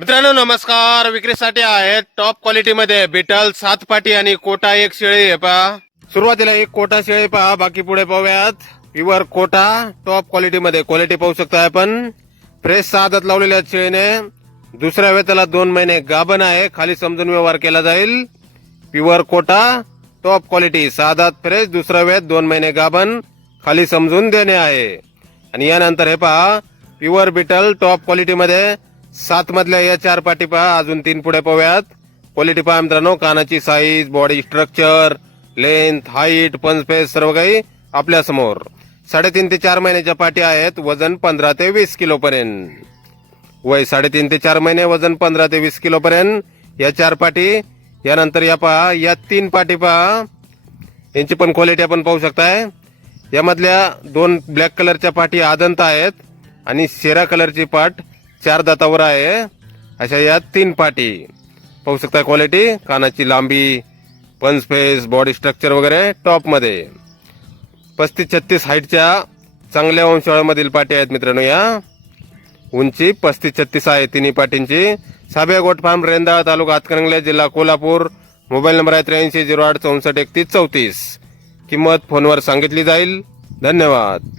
मित्रांनो नमस्कार. विक्रीसाठी आहेत टॉप क्वालिटी मध्ये बिटल 7 पाटी आणि कोटा एक शेळी आहे पहा. सुरुवातीला एक कोटा शेळी पहा, बाकी पुढे पाहूयात. प्युअर कोटा टॉप क्वालिटी मध्ये क्वालिटी पाहू शकता आपण. फ्रेश 6 दात लावलेल्या शेळीने दुसऱ्या वेताला 2 महिने गाभण आहे. खाली समजून व्यवहार केला जाईल. प्युअर कोटा टॉप क्वालिटी 6 दात फ्रेश, दुसरा वेत 2 महिने गाभण, खाली समजून देणे आहे. आणि यानंतर हे पहा प्युअर बिटल टॉप क्वालिटी मध्ये 7 मधल्या या 4 पाटी पहा. अजून 3 पुढे पाहूयात. क्वालिटी पहा मित्रांनो. कानाची size, body structure, length, height, पंचफेस सर्व काही आपल्या समोर. 3.5 ते 4 महिन्याच्या पाटी आहेत. वजन 15 ते 20 किलो पर्यंत. वय 3.5 ते 4 महिने, वजन 15 ते 20 किलो पर्यंत या 4 पाटी. यानंतर या पहा या 3 पाटी पहा. यांची पण क्वालिटी आपण पाहू शकताय. यामधल्या 2 ब्लॅक कलरच्या पाटी आदंत आहेत आणि शेरा कलरची पाट 4 दातावर आहे. अशा या 3 पाटी पाहू शकता. क्वालिटी, कानाची लांबी, पंचफेस, बॉडी स्ट्रक्चर वगैरे टॉप मध्ये. 35-36 हाईटच्या चांगल्या वंशावळीमधील पाटी आहेत मित्रांनो. या उंची 35-36 आहे तिन्ही पाटींची. साबिया गोट फार्म, रेंदाळ, तालुका हातकणंगले, जिल्हा कोल्हापूर. मोबाईल नंबर आहे 83 08 64 31 34. किंमत फोनवर सांगितली जाईल. धन्यवाद.